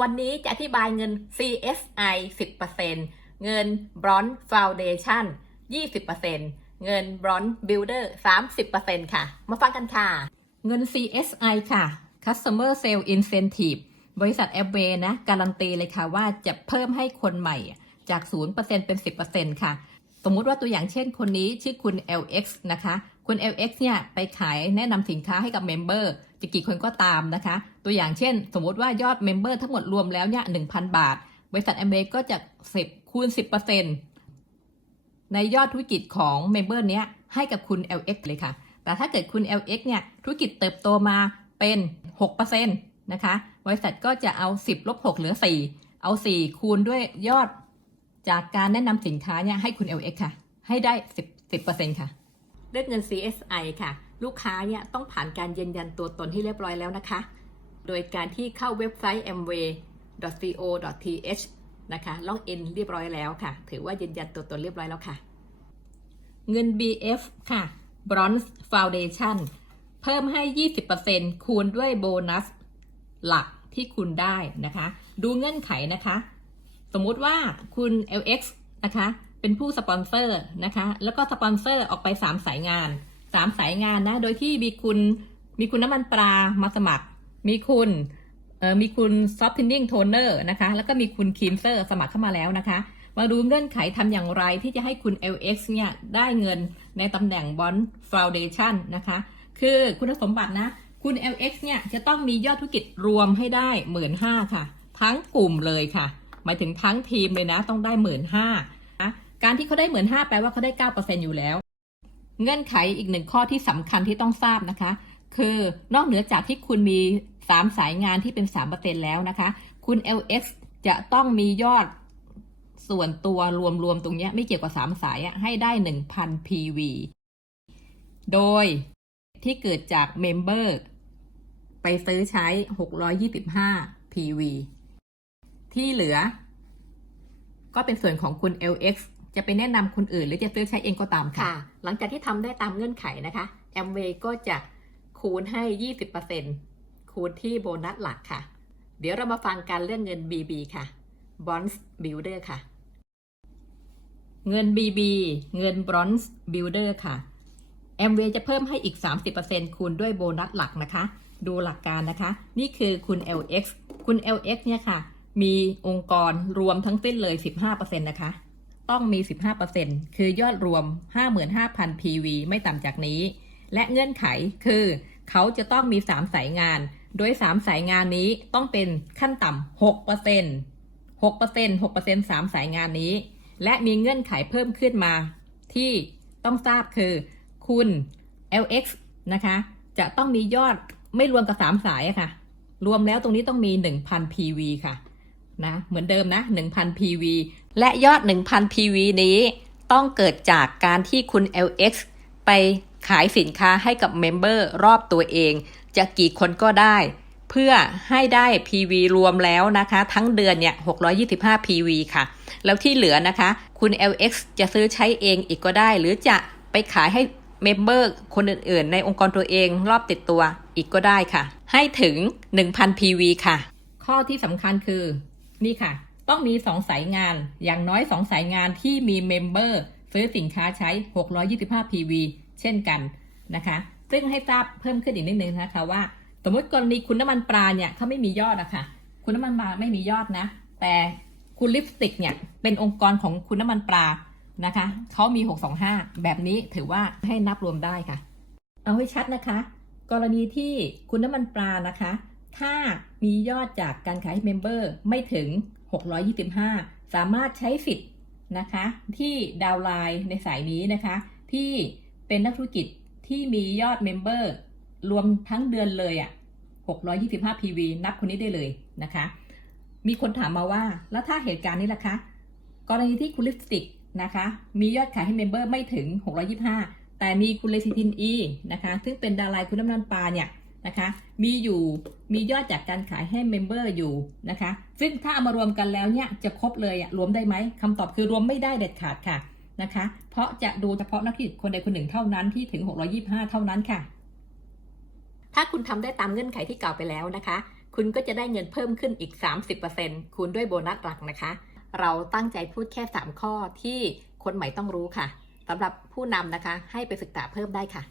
วันนี้จะอธิบายเงิน CSI 10%เงิน Bronze Foundation 20%เงิน Bronze Builder 30%ค่ะ มาฟังกันค่ะ เงิน CSI ค่ะ Customer Sale Incentive บริษัท a b w a y นะ การันตีเลยค่ะว่าจะเพิ่มให้คนใหม่จาก 0%เป็น 10%ค่ะ สมมุติว่าตัวอย่างเช่นคนนี้ชื่อคุณ LX นะคะ คุณ LX เนี่ยไปขายแนะนำสินค้าให้กับเมมเบอร์ จะกี่คนก็ตามนะคะ ตัวอย่างเช่น สมมติว่ายอดเมมเบอร์ทั้งหมดรวมแล้วเนี่ย1,000บาท บริษัท a m w a y ก็จะ10คูณ10%ในยอดธุรกิจของเมมเบอร์เนี้ยให้กับคุณ LX เลยค่ะ แต่ถ้าเกิดคุณ LX เนี่ยธุรกิจเติบโตมาเป็น6%นะคะ บริษัทก็จะเอา 10ลบ6เหลือ 4 เอา 4 คูณด้วยยอดจากการแนะนำสินค้าเนี่ยให้คุณ LX ค่ะ ให้ได้ 10 10%ค่ะเรื่องเงิน CSI ค่ะ ลูกค้าเนี่ยต้องผ่านการยืนยันตัวตนที่เรียบร้อยแล้วนะคะ โดยการที่เข้าเว็บไซต์ amway.co.th นะคะล็อกอินเรียบร้อยแล้วค่ะ ถือว่ายืนยันตัวตนเรียบร้อยแล้วค่ะ เงิน BF ค่ะ Bronze Foundation เพิ่มให้ 20%คูณด้วยโบนัส หลักที่คุณได้นะคะ ดูเงื่อนไขนะคะ สมมุติว่าคุณ LX นะคะ เป็นผู้สปอนเซอร์นะคะ แล้วก็สปอนเซอร์ออกไป 3 สายงาน 3สายงานนะ โดยที่มีคุณมีคุณน้ำมันปลามาสมัคร มีคุณเออมีคุณซอฟท์ทินนิ่งโทนเนอร์นะคะ แล้วก็มีคุณคีมเซอร์สมัครเข้ามาแล้วนะคะ มาดูเงื่อนไขทำอย่างไรที่จะให้คุณ LX เนี่ยได้เงินในตำแหน่ง Bond Foundation นะคะ คือคุณสมบัตินะ คุณ LX เนี่ยจะต้องมียอดธุรกิจรวมให้ได้หมื่นห้าค่ะ ทั้งกลุ่มเลยค่ะ หมายถึงทั้งทีมเลยนะ ต้องได้หมื่นห้าการที่เขาได้หมื่นห้าแปลว่าเขาได้เก้าเปอร์เซ็นอยู่แล้ว เงื่อนไขอีกหนึ่งข้อที่สำคัญที่ต้องทราบนะคะ คือนอกเหนือจากที่คุณมีสามสายงานที่เป็นสามเปอร์เซ็นแล้วนะคะ คุณ LX จะต้องมียอดส่วนตัวรวมๆตรงนี้ไม่เกี่ยวกับสามสายอะให้ได้หนึ่งพัน PV โดยที่เกิดจากเมมเบอร์ไปซื้อใช้ 625 PV ที่เหลือ ก็เป็นส่วนของคุณ LX จะไปแนะนำคนอื่น หรือจะซื้อใช้เองก็ตามค่ะ หลังจากที่ทำได้ตามเงื่อนไขนะคะ Amway ก็จะคูณให้ 20%คูณที่โบนัสหลักค่ะ เดี๋ยวเรามาฟังการเรื่องเงิน BB ค่ะ Bonds Builder ค่ะ เงิน BB เงิน Bronze Builder ค่ะแอมเวย์จะเพิ่มให้อีก 30%คูณด้วยโบนัสหลักนะคะ ดูหลักการนะคะ นี่คือคุณ LX คุณ LX เนี่ยค่ะ มีองค์กรรวมทั้งสิ้นเลย 15%นะคะ ต้องมี 15%คือยอดรวม 55,000 PV ไม่ต่ำจากนี้ และเงื่อนไขคือ เขาจะต้องมี 3 สายงาน โดย 3 สายงานนี้ต้องเป็นขั้นต่ำ6% 6% 6% 3 สายงานนี้ และมีเงื่อนไขเพิ่มขึ้นมา ที่ต้องทราบคือ คุณ LX นะคะ จะต้องมียอดไม่รวมกับ 3 สายอะค่ะ รวมแล้วตรงนี้ต้องมี 1,000 PV ค่ะ นะเหมือนเดิมนะ1,000 PV และยอด 1,000 PV นี้ ต้องเกิดจากการที่คุณ LX ไปขายสินค้าให้กับเมมเบอร์รอบตัวเอง จะกี่คนก็ได้ เพื่อให้ได้ PV รวมแล้วนะคะ ทั้งเดือนเนี่ย 625 PV ค่ะ แล้วที่เหลือนะคะ คุณ LX จะซื้อใช้เองอีกก็ได้ หรือจะไปขายให้เมมเบอร์คนอื่นๆ ในองค์กรตัวเองรอบติดตัวอีกก็ได้ค่ะ ให้ถึง 1,000 PV ค่ะ ข้อที่สำคัญคือ นี่ค่ะ ต้องมี 2 สายงาน อย่างน้อย 2 สายงานที่มีเมมเบอร์ซื้อสินค้าใช้ 625 PV เช่นกันนะคะ ซึ่งให้ทราบเพิ่มขึ้นอีกนิดนึงนะคะว่า สมมติกรณีคุณน้ำมันปลาเนี่ยเขาไม่มียอดอะค่ะ คุณน้ำมันปลาไม่มียอดนะ แต่คุณลิปสติกเนี่ยเป็นองค์กรของคุณน้ำมันปลานะคะเขามี 625 แบบนี้ถือว่าให้นับรวมได้ค่ะ เอาให้ชัดนะคะ กรณีที่คุณน้ำมันปลานะคะ ถ้ามียอดจากการขายให้เมมเบอร์ไม่ถึง 625 สามารถใช้สิทธิ์นะคะ ที่ดาวไลน์ในสายนี้นะคะ ที่เป็นนักธุรกิจที่มียอดเมมเบอร์รวมทั้งเดือนเลยอะ่ะ 625 PV นับคนนี้ได้เลยนะคะ มีคนถามมาว่า แล้วถ้าเหตุการณ์นี้ล่ะคะ กรณีที่คุณลิปสติกนะคะ มียอดขายให้เมมเบอร์ไม่ถึง 625 แต่มีคุณเลซิทินอีนะคะ ซึ่งเป็นดารายคุณน้ำมันปลาเนี่ย นะคะ มีอยู่มียอดจากการขายให้เมมเบอร์อยู่นะคะ ซึ่งถ้าเอามารวมกันแล้วเนี่ยจะครบเลยอะรวมได้ไหมคำตอบคือรวมไม่ได้เด็ดขาดค่ะนะคะ เพราะจะดูเฉพาะนักธุรกิจคนใดคนหนึ่งเท่านั้นที่ถึง 625 เท่านั้นค่ะ ถ้าคุณทำได้ตามเงื่อนไขที่กล่าวไปแล้วนะคะ คุณก็จะได้เงินเพิ่มขึ้นอีก 30%คูณด้วยโบนัสหลักนะคะ เราตั้งใจพูดแค่ 3 ข้อที่คนใหม่ต้องรู้ค่ะสำหรับผู้นำนะคะ ให้ไปศึกษาเพิ่มได้ค่ะ